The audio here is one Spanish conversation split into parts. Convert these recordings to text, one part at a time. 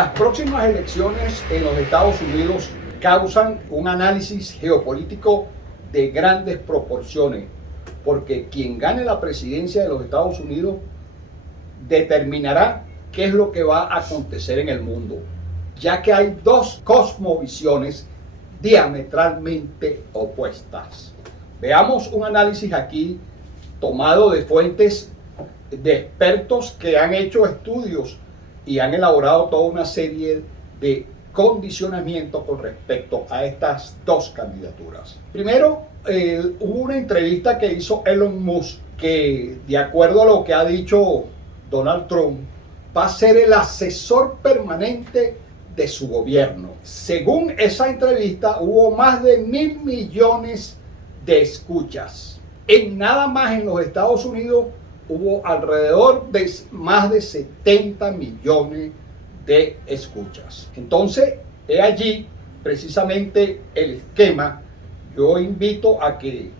Las próximas elecciones en los Estados Unidos causan un análisis geopolítico de grandes proporciones, porque quien gane la presidencia de los Estados Unidos determinará qué es lo que va a acontecer en el mundo, ya que hay dos cosmovisiones diametralmente opuestas. Veamos un análisis aquí tomado de fuentes de expertos que han hecho estudios y han elaborado toda una serie de condicionamientos con respecto a estas dos candidaturas. Primero, hubo una entrevista que hizo Elon Musk, que de acuerdo a lo que ha dicho Donald Trump, va a ser el asesor permanente de su gobierno. Según esa entrevista, hubo más de 1.000 millones de escuchas. Nada más en los Estados Unidos hubo alrededor de más de 70 millones de escuchas. Entonces, he allí precisamente el esquema. Yo invito a que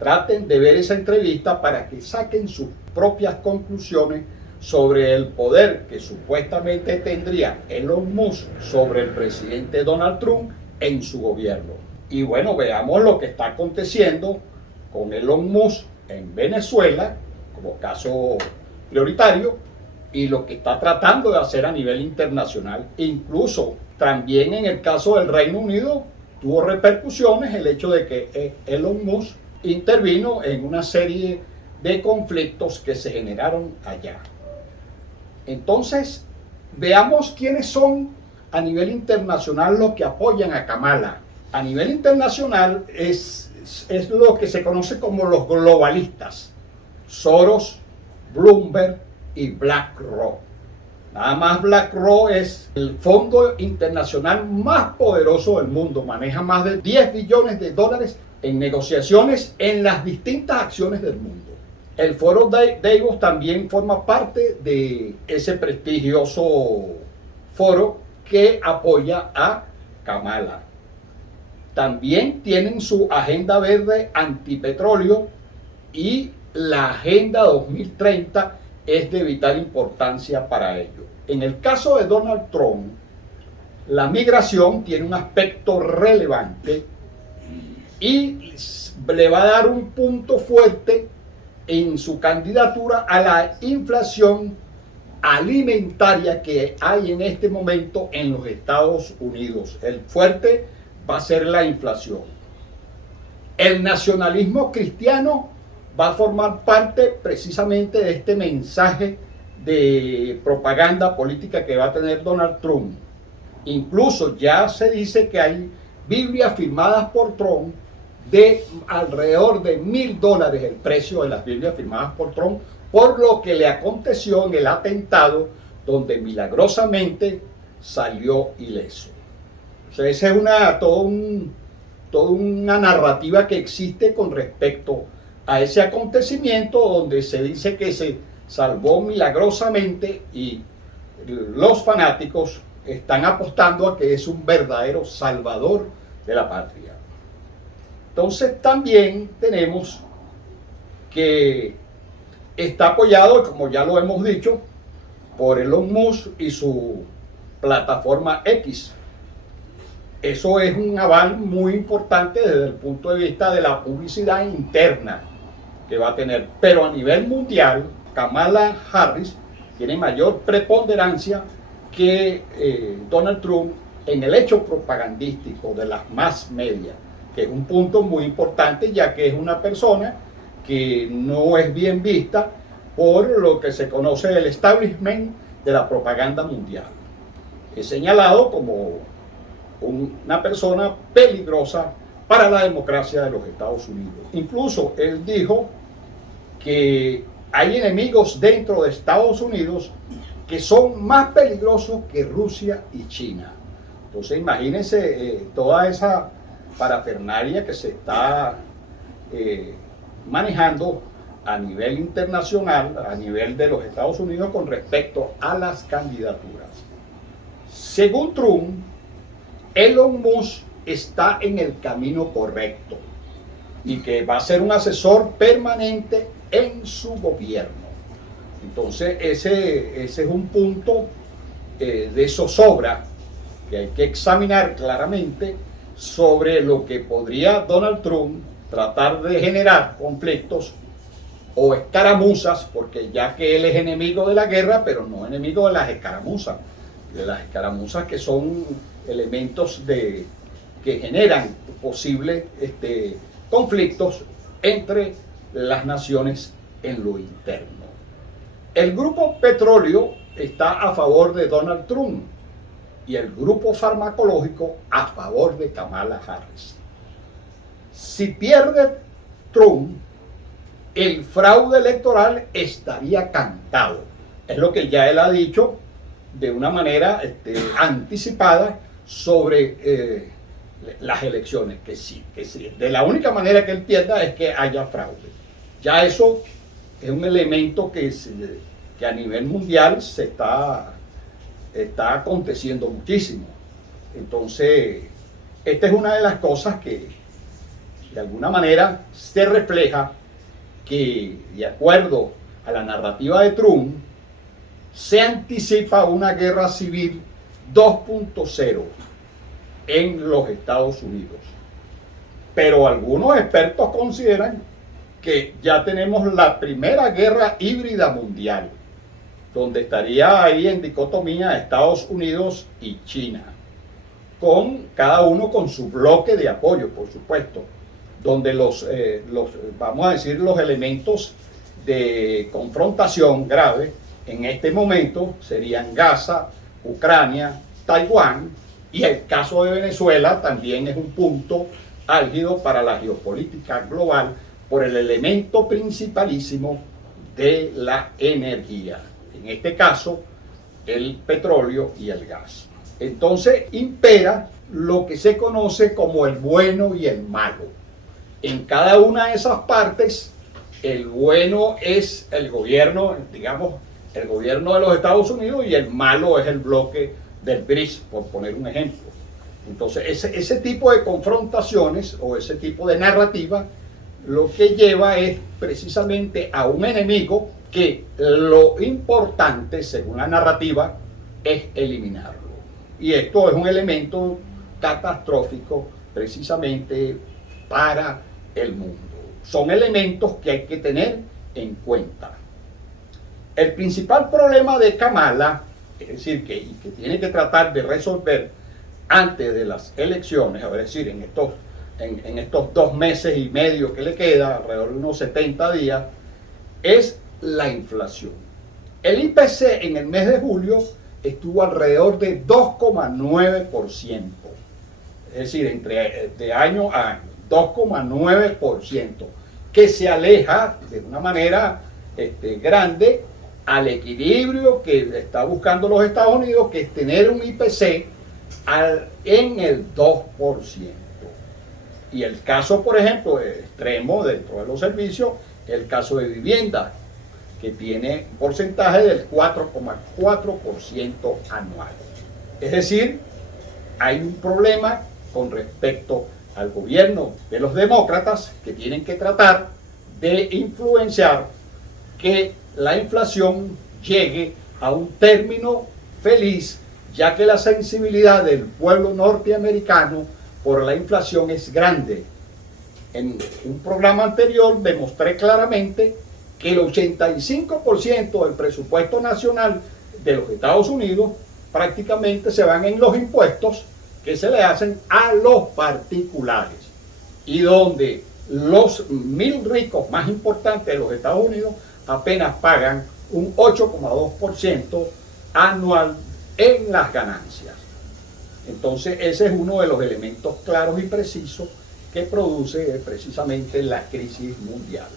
traten de ver esa entrevista para que saquen sus propias conclusiones sobre el poder que supuestamente tendría Elon Musk sobre el presidente Donald Trump en su gobierno. Y bueno, veamos lo que está aconteciendo con Elon Musk en Venezuela como caso prioritario y lo que está tratando de hacer a nivel internacional. Incluso también en el caso del Reino Unido tuvo repercusiones el hecho de que Elon Musk intervino en una serie de conflictos que se generaron allá. Entonces, veamos quiénes son a nivel internacional los que apoyan a Kamala. A nivel internacional es lo que se conoce como los globalistas: Soros, Bloomberg y BlackRock. Nada más BlackRock es el fondo internacional más poderoso del mundo. Maneja más de 10 billones de dólares en negociaciones en las distintas acciones del mundo. El Foro Davos también forma parte de ese prestigioso foro que apoya a Kamala. También tienen su agenda verde antipetróleo y la agenda 2030 es de vital importancia para ello. En el caso de Donald Trump, la migración tiene un aspecto relevante y le va a dar un punto fuerte en su candidatura a la inflación alimentaria que hay en este momento en los Estados Unidos. El fuerte va a ser la inflación. El nacionalismo cristiano va a formar parte precisamente de este mensaje de propaganda política que va a tener Donald Trump. Incluso ya se dice que hay Biblias firmadas por Trump de alrededor de $1.000 el precio de las Biblias firmadas por Trump por lo que le aconteció en el atentado donde milagrosamente salió ileso. O sea, esa es toda una narrativa que existe con respecto a ese acontecimiento donde se dice que se salvó milagrosamente y los fanáticos están apostando a que es un verdadero salvador de la patria. Entonces también tenemos que está apoyado, como ya lo hemos dicho, por Elon Musk y su plataforma X. Eso es un aval muy importante desde el punto de vista de la publicidad interna que va a tener. Pero a nivel mundial, Kamala Harris tiene mayor preponderancia que Donald Trump en el hecho propagandístico de las mass media, que es un punto muy importante, ya que es una persona que no es bien vista por lo que se conoce del establishment de la propaganda mundial. Es señalado como una persona peligrosa para la democracia de los Estados Unidos. Incluso él dijo que hay enemigos dentro de Estados Unidos que son más peligrosos que Rusia y China. Entonces imagínense toda esa parafernalia que se está manejando a nivel internacional, a nivel de los Estados Unidos con respecto a las candidaturas. Según Trump, Elon Musk está en el camino correcto y que va a ser un asesor permanente en su gobierno. Entonces ese es un punto de zozobra que hay que examinar claramente sobre lo que podría Donald Trump tratar de generar conflictos o escaramuzas, porque ya que él es enemigo de la guerra, pero no enemigo de las escaramuzas que son elementos que generan posibles conflictos entre las naciones en lo interno. El grupo petróleo está a favor de Donald Trump y el grupo farmacológico a favor de Kamala Harris. Si pierde Trump, el fraude electoral estaría cantado. Es lo que ya él ha dicho de una manera anticipada sobre las elecciones, que sí. De la única manera que él pierda es que haya fraude. Ya eso es un elemento que a nivel mundial se está aconteciendo muchísimo. Entonces, esta es una de las cosas que de alguna manera se refleja que, de acuerdo a la narrativa de Trump, se anticipa una guerra civil 2.0 en los Estados Unidos. Pero algunos expertos consideran que ya tenemos la primera guerra híbrida mundial, donde estaría ahí en dicotomía Estados Unidos y China, con cada uno con su bloque de apoyo, por supuesto, donde vamos a decir, los elementos de confrontación grave en este momento serían Gaza, Ucrania, Taiwán, y el caso de Venezuela también es un punto álgido para la geopolítica global por el elemento principalísimo de la energía, en este caso el petróleo y el gas. Entonces impera lo que se conoce como el bueno y el malo. En cada una de esas partes, el bueno es el gobierno, digamos, el gobierno de los Estados Unidos, y el malo es el bloque del BRICS, por poner un ejemplo. Entonces, ese tipo de confrontaciones o ese tipo de narrativa lo que lleva es precisamente a un enemigo que lo importante, según la narrativa, es eliminarlo. Y esto es un elemento catastrófico precisamente para el mundo. Son elementos que hay que tener en cuenta. El principal problema de Kamala, es decir, que tiene que tratar de resolver antes de las elecciones, es decir, en estos 2 meses y medio que le queda, alrededor de unos 70 días, es la inflación. El IPC en el mes de julio estuvo alrededor de 2,9%, es decir, de año a año, 2,9%, que se aleja de una manera grande al equilibrio que está buscando los Estados Unidos, que es tener un IPC en el 2%. Y el caso, por ejemplo, extremo dentro de los servicios, el caso de vivienda, que tiene un porcentaje del 4,4% anual. Es decir, hay un problema con respecto al gobierno de los demócratas, que tienen que tratar de influenciar que la inflación llegue a un término feliz, ya que la sensibilidad del pueblo norteamericano por la inflación es grande. En un programa anterior demostré claramente que el 85% del presupuesto nacional de los Estados Unidos prácticamente se van en los impuestos que se le hacen a los particulares, y donde los 1.000 ricos más importantes de los Estados Unidos apenas pagan un 8,2% anual en las ganancias. Entonces ese es uno de los elementos claros y precisos que produce precisamente la crisis mundial.